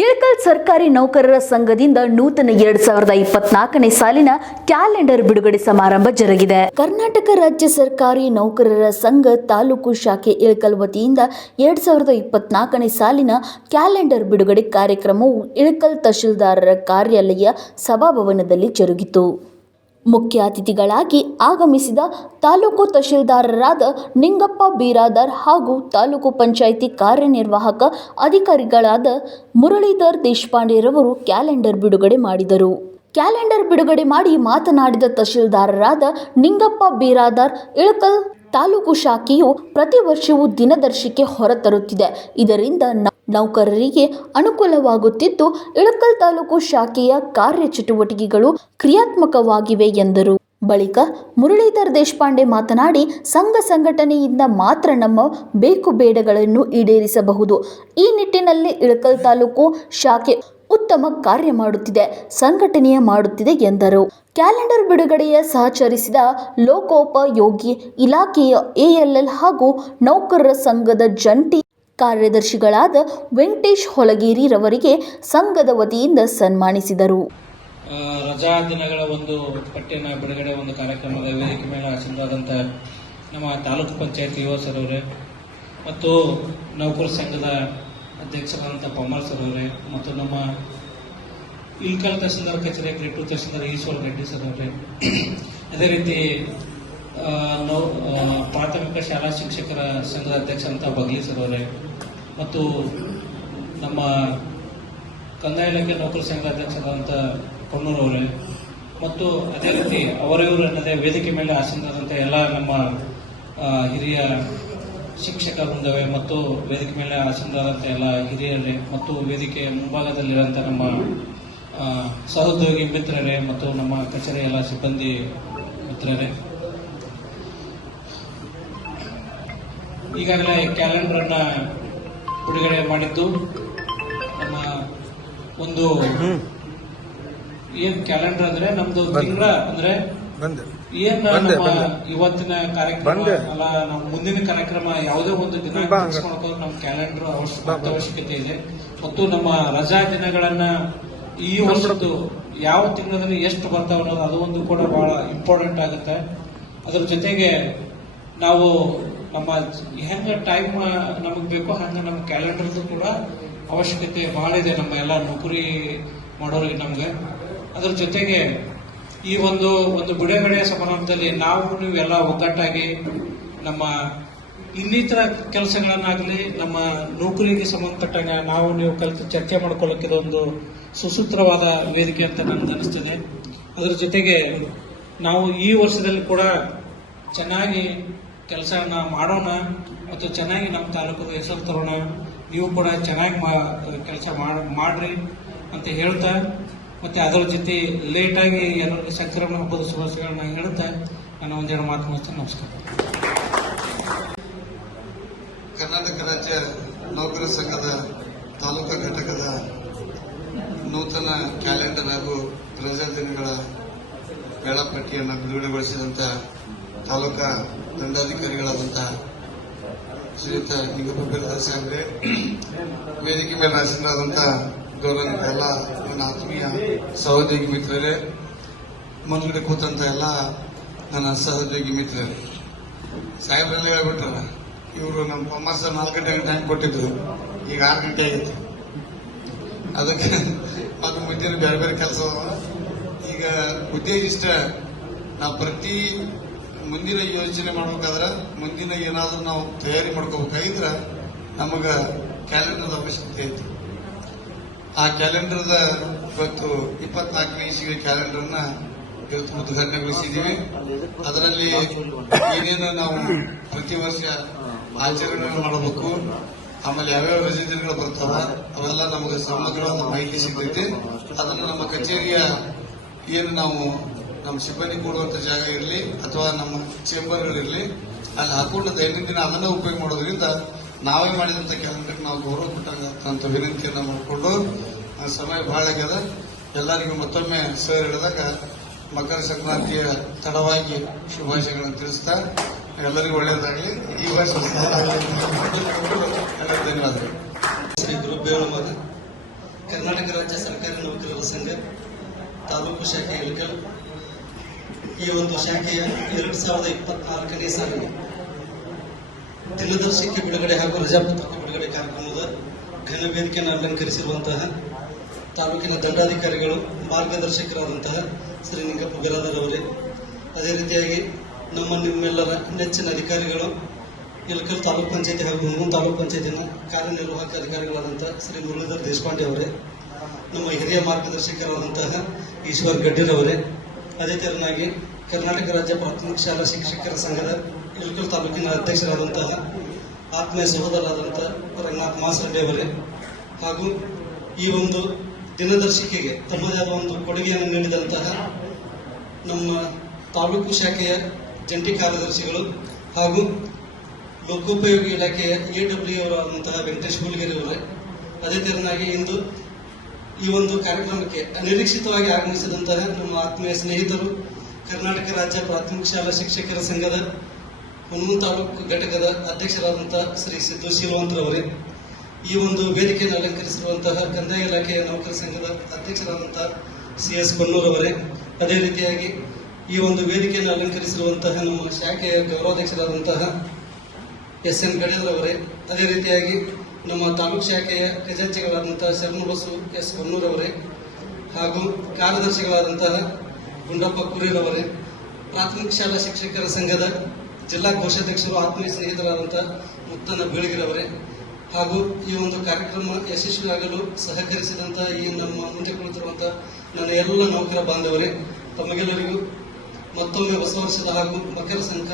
ಇಳಕಲ್ ಸರ್ಕಾರಿ ನೌಕರರ ಸಂಘದಿಂದ ನೂತನ ಎರಡ್ ಸಾವಿರದ ಇಪ್ಪತ್ನಾಲ್ಕನೇ ಸಾಲಿನ ಕ್ಯಾಲೆಂಡರ್ ಬಿಡುಗಡೆ ಸಮಾರಂಭ ಜರುಗಿದೆ. ಕರ್ನಾಟಕ ರಾಜ್ಯ ಸರ್ಕಾರಿ ನೌಕರರ ಸಂಘ ತಾಲೂಕು ಶಾಖೆ ಇಳಕಲ್ ವತಿಯಿಂದ ಎರಡ್ ಸಾವಿರದ ಇಪ್ಪತ್ನಾಲ್ಕನೇ ಸಾಲಿನ ಕ್ಯಾಲೆಂಡರ್ ಬಿಡುಗಡೆ ಕಾರ್ಯಕ್ರಮವು ಇಳಕಲ್ ತಹಶೀಲ್ದಾರರ ಕಾರ್ಯಾಲಯ ಸಭಾಭವನದಲ್ಲಿ ಜರುಗಿತು. ಮುಖ್ಯ ಅತಿಥಿಗಳಾಗಿ ಆಗಮಿಸಿದ ತಾಲೂಕು ತಹಶೀಲ್ದಾರರಾದ ನಿಂಗಪ್ಪ ಬೀರಾದರ್ ಹಾಗೂ ತಾಲೂಕು ಪಂಚಾಯಿತಿ ಕಾರ್ಯನಿರ್ವಾಹಕ ಅಧಿಕಾರಿಗಳಾದ ಮುರಳೀಧರ್ ದೇಶಪಾಂಡೆರವರು ಕ್ಯಾಲೆಂಡರ್ ಬಿಡುಗಡೆ ಮಾಡಿದರು. ಕ್ಯಾಲೆಂಡರ್ ಬಿಡುಗಡೆ ಮಾಡಿ ಮಾತನಾಡಿದ ತಹಶೀಲ್ದಾರರಾದ ನಿಂಗಪ್ಪ ಬೀರಾದರ್, ಇಳಕಲ್ ತಾಲೂಕು ಶಾಖೆಯು ಪ್ರತಿ ವರ್ಷವೂ ದಿನದರ್ಶಿಕೆ ಹೊರತರುತ್ತಿದೆ. ಇದರಿಂದ ನೌಕರರಿಗೆ ಅನುಕೂಲವಾಗುತ್ತಿದ್ದು, ಇಳಕಲ್ ತಾಲೂಕು ಶಾಖೆಯ ಕಾರ್ಯಚಟುವಟಿಕೆಗಳು ಕ್ರಿಯಾತ್ಮಕವಾಗಿವೆ ಎಂದರು. ಬಳಿಕ ಮುರಳೀಧರ್ ದೇಶಪಾಂಡೆ ಮಾತನಾಡಿ, ಸಂಘ ಸಂಘಟನೆಯಿಂದ ಮಾತ್ರ ನಮ್ಮ ಬೇಕು ಬೇಡಗಳನ್ನು ಈಡೇರಿಸಬಹುದು. ಈ ನಿಟ್ಟಿನಲ್ಲಿ ಇಳಕಲ್ ತಾಲೂಕು ಶಾಖೆ ಉತ್ತಮ ಕಾರ್ಯ ಮಾಡುತ್ತಿದೆ, ಸಂಘಟನೆಯ ಮಾಡುತ್ತಿದೆ ಎಂದರು. ಕ್ಯಾಲೆಂಡರ್ ಬಿಡುಗಡೆಯ ಸಹಚರಿಸಿದ ಲೋಕೋಪಯೋಗಿ ಇಲಾಖೆಯ ಎಎಲ್ಎಲ್ ಹಾಗೂ ನೌಕರರ ಸಂಘದ ಜಂಟಿ ಕಾರ್ಯದರ್ಶಿಗಳಾದ ವೆಂಕಟೇಶ್ ಹೊಲಗೇರಿರವರಿಗೆ ಸಂಘದ ವತಿಯಿಂದ ಸನ್ಮಾನಿಸಿದರು. ರಜಾ ದಿನಗಳ ಒಂದು ಪಟ್ಟಿಯನ್ನು ಬಿಡುಗಡೆ ಒಂದು ಕಾರ್ಯಕ್ರಮದ ವೇದಿಕೆ ಮೇಲೆ ಆಸೀನರಾದಂಥ ನಮ್ಮ ತಾಲೂಕು ಪಂಚಾಯತ್ ಯುವ ಸರ್ ಅವರೇ ಮತ್ತು ನೌಕರ ಸಂಘದ ಅಧ್ಯಕ್ಷರಾದಂಥ ಪಮಾರ್ ಸರ್ ಅವರೇ ಮತ್ತು ನಮ್ಮ ಇಲ್ಕಲ್ ತಹಸೀಲ್ದಾರ್ ಕಚೇರಿ ಗ್ರೇಟು ತಹಸೀಲ್ದಾರ್ ಈಶ್ವರ್ ರೆಡ್ಡಿ ಸರ್ ಅವರೇ ಅದೇ ರೀತಿ ನೌ ಪ್ರಾಥಮಿಕ ಶಾಲಾ ಶಿಕ್ಷಕರ ಸಂಘದ ಅಧ್ಯಕ್ಷರಂತ ಬಗ್ಲಿ ಸರ್ ಅವರೇ ಮತ್ತು ನಮ್ಮ ಕಂದಾಯ ಇಲಾಖೆ ನೌಕರ ಸಂಘ ಅಧ್ಯಕ್ಷರಾದಂಥ ಕೊಣ್ಣೂರವರೇ ಮತ್ತು ಅದೇ ರೀತಿ ಅವರಿವರು ಅನ್ನದೇ ವೇದಿಕೆ ಮೇಲೆ ಆಸೀನರಾದಂಥ ಎಲ್ಲ ನಮ್ಮ ಹಿರಿಯ ಶಿಕ್ಷಕ ವೃಂದವೇ ಮತ್ತು ವೇದಿಕೆ ಮೇಲೆ ಆಸೀನರಾದಂಥ ಎಲ್ಲ ಹಿರಿಯರೇ ಮತ್ತು ವೇದಿಕೆಯ ಮುಂಭಾಗದಲ್ಲಿರುವಂಥ ನಮ್ಮ ಸಹೋದ್ಯೋಗಿ ಮಿತ್ರರೇ ಮತ್ತು ನಮ್ಮ ಕಚೇರಿ ಎಲ್ಲ ಸಿಬ್ಬಂದಿ ಮಿತ್ರರೇ. ಈಗಾಗಲೇ ಕ್ಯಾಲೆಂಡರನ್ನು ಬಿಡುಗಡೆ ಮಾಡಿದ್ದು. ನಮ್ಮ ಒಂದು ಏನ್ ಕ್ಯಾಲೆಂಡರ್ ಅಂದ್ರೆ ನಮ್ದು ತಿಂಗಳ ಅಂದ್ರೆ ಏನ್ ನಮ್ಮ ಇವತ್ತಿನ ಕಾರ್ಯಕ್ರಮ ಅಲ್ಲ ನಮ್ಮ ಮುಂದಿನ ಕಾರ್ಯಕ್ರಮ ಯಾವುದೇ ಒಂದು ದಿನ ನಮ್ಮ ಕ್ಯಾಲೆಂಡರ್ ಅವಶ್ಯಕತೆ. ಇದೆ. ಮತ್ತು ನಮ್ಮ ರಜಾ ದಿನಗಳನ್ನ ಈ ವರ್ಷದ್ದು ಯಾವ ತಿಂಗಳಲ್ಲಿ ಎಷ್ಟು ಬರ್ತಾವ ಅನ್ನೋದು ಅದು ಒಂದು ಕೂಡ ಬಹಳ ಇಂಪಾರ್ಟೆಂಟ್ ಆಗುತ್ತೆ. ಅದ್ರ ಜೊತೆಗೆ ನಾವು ನಮ್ಮ ಹೆಂಗ ಟೈಮ್ ನಮಗೆ ಬೇಕೋ ಹಂಗ ನಮ್ಮ ಕ್ಯಾಲೆಂಡರ್ದು ಕೂಡ ಅವಶ್ಯಕತೆ ಬಹಳ ಇದೆ ನಮ್ಮ ಎಲ್ಲ ನೌಕರಿ ಮಾಡೋರಿಗೆ ನಮ್ಗೆ. ಅದ್ರ ಜೊತೆಗೆ ಈ ಒಂದು ಒಂದು ಬಿಡುಗಡೆಯ ಸಮಾರಂಭದಲ್ಲಿ ನಾವು ನೀವೆಲ್ಲ ಒಗ್ಗಟ್ಟಾಗಿ ನಮ್ಮ ಇನ್ನಿತರ ಕೆಲಸಗಳನ್ನಾಗಲಿ, ನಮ್ಮ ನೌಕರಿಗೆ ಸಂಬಂಧಪಟ್ಟಂಗ ನಾವು, ನೀವು ಕಲಿತು ಚರ್ಚೆ ಮಾಡ್ಕೊಳ್ಳೋಕೆ ಇದೊಂದು ಸುಸೂತ್ರವಾದ ವೇದಿಕೆ ಅಂತ ನನಗೆ ಅನಿಸ್ತದೆ. ಅದರ ಜೊತೆಗೆ ನಾವು ಈ ವರ್ಷದಲ್ಲಿ ಕೂಡ ಚೆನ್ನಾಗಿ ಕೆಲಸನ ಮಾಡೋಣ ಮತ್ತು ಚೆನ್ನಾಗಿ ನಮ್ಮ ತಾಲೂಕದ ಹೆಸರು ತರೋಣ. ನೀವು ಕೂಡ ಚೆನ್ನಾಗಿ ಕೆಲಸ ಮಾಡ್ರಿ ಅಂತ ಹೇಳ್ತಾ, ಮತ್ತೆ ಅದರ ಜೊತೆ ಲೇಟಾಗಿ ಎಲ್ಲರಿಗೂ ಸಂಕ್ರಮಣ ಹಬ್ಬದ ಶುಭಾಶಯಗಳನ್ನ ಹೇಳ್ತಾ ನಾನು ಒಂದೆರಡು ಮಾತು ಮುಗಿಸ್ತೇನೆ. ನಮಸ್ಕಾರ. ಕರ್ನಾಟಕ ರಾಜ್ಯ ನೌಕರ ಸಂಘದ ತಾಲೂಕು ಘಟಕದ ನೂತನ ಕ್ಯಾಲೆಂಡರ್ ಹಾಗೂ ರಜಾ ದಿನಗಳ ವೇಳಾಪಟ್ಟಿಯನ್ನು ಬಿಡುಗಡೆಗೊಳಿಸಿದಂಥ ತಾಲೂಕಾ ದಂಡಾಧಿಕಾರಿಗಳಾದಂಥ ಶ್ರೀಯುತ ಬಿರದಾರ್ ಸಾಹೇಬ್ರೆ ವೇದಿಕೆ ಮೇಲೆ ಆಸೀನರಾದಂಥ ಗೌರವ ಎಲ್ಲ ನನ್ನ ಆತ್ಮೀಯ ಸಹೋದ್ಯೋಗಿ ಮಿತ್ರರೇ, ಮುಂದ್ಗಡೆ ಕೂತಂತ ಎಲ್ಲ ನನ್ನ ಸಹೋದ್ಯೋಗಿ ಮಿತ್ರರೇ. ಸಾಹೇಬ್ರೆಲ್ಲ ಹೇಳ್ಬಿಟ್ರಲ್ಲ, ಇವರು ನಮ್ಮ ಪಮ್ಮಸ ನಾಲ್ಕು ಗಂಟೆ ಟೈಮ್ ಕೊಟ್ಟಿದ್ರು, ಈಗ ಆರು ಗಂಟೆ ಆಗಿತ್ತು ಅದಕ್ಕೆ ಮತ್ತೆ ಮುಂದಿನ ಬೇರೆ ಬೇರೆ ಕೆಲಸ, ಈಗ ಉದ್ದೇಶ ಇಷ್ಟ ನಾವು ಪ್ರತಿ ಮುಂದಿನ ಯೋಚನೆ ಮಾಡ್ಬೇಕಾದ್ರೆ ಮುಂದಿನ ಏನಾದರೂ ನಾವು ತಯಾರಿ ಮಾಡ್ಕೋಬೇಕಾಗಿದ್ರೆ ನಮಗೆ ಕ್ಯಾಲೆಂಡರ್ದ ಅವಶ್ಯಕತೆ ಐತಿ. ಆ ಕ್ಯಾಲೆಂಡರ್ದ ಇವತ್ತು ಇಪ್ಪತ್ನಾಲ್ಕನೇ ಇಸಿಗೆ ಕ್ಯಾಲೆಂಡರ್ನ ಇವತ್ತು ಉದ್ಘಾಟನೆಗೊಳಿಸಿದ್ದೀವಿ ಅದರಲ್ಲಿ ಏನೇನು ನಾವು ಪ್ರತಿ ವರ್ಷ ಆಚರಣೆ ಮಾಡಬೇಕು. ಆಮೇಲೆ ಯಾವ್ಯಾವ ರಜೆ ದಿನಗಳು ಬರ್ತಾವ ಅವೆಲ್ಲ ನಮಗೆ ಸಮಗ್ರವಾದ ಮಾಹಿತಿ ಸಿಗ್ತೈತಿ. ಅದನ್ನು ನಮ್ಮ ಕಚೇರಿಯ ಏನು ನಾವು ನಮ್ಮ ಸಿಬ್ಬಂದಿ ಕೊಡುವಂತ ಜಾಗ ಇರಲಿ ಅಥವಾ ನಮ್ಮ ಚೇಂಬರ್ಗಳಿರಲಿ, ಅಲ್ಲಿ ಹಾಕೊಂಡು ದೈನಂದಿನ ಅದನ್ನ ಉಪಯೋಗ ಮಾಡೋದ್ರಿಂದ ನಾವೇ ಮಾಡಿದಂತ ಕೆಲಸಕ್ಕೆ ನಾವು ಗೌರವ ಕೊಟ್ಟಂತ ವಿನಂತಿಯನ್ನು ಮಾಡಿಕೊಂಡು ಸಮಯ ಬಹಳ ಆಗ್ಯದ. ಎಲ್ಲರಿಗೂ ಮತ್ತೊಮ್ಮೆ ಸರ್ ಹೇಳಿದಾಗ ಮಕರ ಸಂಕ್ರಾಂತಿಯ ತಡವಾಗಿ ಶುಭಾಶಯಗಳನ್ನು ತಿಳಿಸ್ತಾ, ಎಲ್ಲರಿಗೂ ಒಳ್ಳೆಯದಾಗಲಿ. ಈ ವರ್ಷ ಧನ್ಯವಾದಗಳು. ಕರ್ನಾಟಕ ರಾಜ್ಯ ಸರ್ಕಾರಿ ನೌಕರರ ಸಂಘ, ತಾಲೂಕು ಶಾಖೆ ಈ ಒಂದು ಶಾಖೆಯ ಎರಡು ಸಾವಿರದ ಇಪ್ಪತ್ನಾಲ್ಕನೇ ಸಾಲಿನ ದಿನದರ್ಶಿಕೆ ಬಿಡುಗಡೆ ಹಾಗೂ ರಜಾಪತ್ರಕ ಬಿಡುಗಡೆ ಕಾರ್ಯಕ್ರಮದ ಘನ ವೇದಿಕೆಯನ್ನು ಅಲಂಕರಿಸಿರುವಂತಹ ತಾಲೂಕಿನ ದಂಡಾಧಿಕಾರಿಗಳು, ಮಾರ್ಗದರ್ಶಕರಾದಂತಹ ಶ್ರೀ ನಿಂಗಪ್ಪ ಬಿರಾದರ್ ಅವರೇ. ಅದೇ ರೀತಿಯಾಗಿ ನಮ್ಮ ನಿಮ್ಮೆಲ್ಲರ ನೆಚ್ಚಿನ ಅಧಿಕಾರಿಗಳು ಇಲ್ಕಲ್ ತಾಲೂಕ್ ಪಂಚಾಯತಿ ಹಾಗೂ ಹುಣಗುನ್ ತಾಲೂಕ್ ಪಂಚಾಯತಿನ ಕಾರ್ಯನಿರ್ವಾಹಕ ಅಧಿಕಾರಿಗಳಾದಂತಹ ಶ್ರೀ ಮುರಳೀಧರ್ ದೇಶಪಾಂಡೆ ಅವರೇ. ನಮ್ಮ ಹಿರಿಯ ಮಾರ್ಗದರ್ಶಕರಾದಂತಹ ಈಶ್ವರ್ ಗಡ್ಡಿರವರೇ ಅದೇ ತೆರನಾಗಿ ಕರ್ನಾಟಕ ರಾಜ್ಯ ಪ್ರಾಥಮಿಕ ಶಾಲಾ ಶಿಕ್ಷಕರ ಸಂಘದ ಇಳಕಲ್ ತಾಲೂಕಿನ ಅಧ್ಯಕ್ಷರಾದಂತಹ ಆತ್ಮೀಯ ಸಹೋದರರಾದಂತಹ ರಂಗನಾಥ್ ಮಾಸರಡ್ಡಿ ಅವರೇ. ಹಾಗೂ ಈ ಒಂದು ದಿನದರ್ಶಿಕೆಗೆ ತಮ್ಮದೇ ಆದ ಒಂದು ಕೊಡುಗೆಯನ್ನು ನೀಡಿದಂತಹ ನಮ್ಮ ತಾಲೂಕು ಶಾಖೆಯ ಜಂಟಿ ಕಾರ್ಯದರ್ಶಿಗಳು ಹಾಗೂ ಲೋಕೋಪಯೋಗಿ ಇಲಾಖೆಯ ಎ ಡಬ್ಲ್ಯೂ ಅವರಾದಂತಹ ವೆಂಕಟೇಶ್ ಹುಲ್ಗೆರೆ ಅದೇ ತೆರನಾಗಿ ಇಂದು ಈ ಒಂದು ಕಾರ್ಯಕ್ರಮಕ್ಕೆ ಅನಿರೀಕ್ಷಿತವಾಗಿ ಆಗಮಿಸಿದಂತಹ ನಮ್ಮ ಆತ್ಮೀಯ ಸ್ನೇಹಿತರು, ಕರ್ನಾಟಕ ರಾಜ್ಯ ಪ್ರಾಥಮಿಕ ಶಾಲಾ ಶಿಕ್ಷಕರ ಸಂಘದ ಹೊನ್ನೂರು ತಾಲೂಕು ಘಟಕದ ಅಧ್ಯಕ್ಷರಾದಂತಹ ಶ್ರೀ ಸಿದ್ದು ಈ ಒಂದು ವೇದಿಕೆಯನ್ನು ಅಲಂಕರಿಸಿರುವಂತಹ ಕಂದಾಯ ಇಲಾಖೆಯ ನೌಕರ ಸಂಘದ ಅಧ್ಯಕ್ಷರಾದಂತಹ ಸಿ ಎಸ್ ಕೊನ್ನೂರವರೇ ಅದೇ ರೀತಿಯಾಗಿ ಈ ಒಂದು ವೇದಿಕೆಯನ್ನು ಅಲಂಕರಿಸಿರುವಂತಹ ನಮ್ಮ ಶಾಖೆಯ ಗೌರವಾಧ್ಯಕ್ಷರಾದಂತಹ ಎಸ್ ಎನ್ ಗಣೇಂದ್ರವರೇ ಅದೇ ರೀತಿಯಾಗಿ ನಮ್ಮ ತಾಲೂಕು ಶಾಖೆಯ ಖಜಾಂಚಿಗಳಾದಂತಹ ಶರಣಬಸು ಎಸ್ ಹೊನ್ನೂರವರೇ ಹಾಗೂ ಕಾರ್ಯದರ್ಶಿಗಳಾದಂತಹ ಗುಂಡಪ್ಪ ಕುರೇರವರೇ, ಪ್ರಾಥಮಿಕ ಶಾಲಾ ಶಿಕ್ಷಕರ ಸಂಘದ ಜಿಲ್ಲಾ ಕೋಶಾಧ್ಯಕ್ಷರು, ಆತ್ಮೀಯ ಸ್ನೇಹಿತರಾದಂತಹ ಮುತ್ತನ ಬೀಳಗಿರವರೇ ಹಾಗೂ ಈ ಒಂದು ಕಾರ್ಯಕ್ರಮ ಯಶಸ್ವಿಯಾಗಲು ಸಹಕರಿಸಿದಂತಹ ಈ ನಮ್ಮ ಮುಂದೆ ಕುಳಿತಿರುವಂತಹ ನನ್ನ ಎಲ್ಲ ನೌಕರ ಬಾಂಧವರೇ, ತಮಗೆಲ್ಲರಿಗೂ ಮತ್ತೊಮ್ಮೆ ಹೊಸ ವರ್ಷದ ಹಾಗೂ ಮಕರ ಸಂಕ್ರಾಂತಿ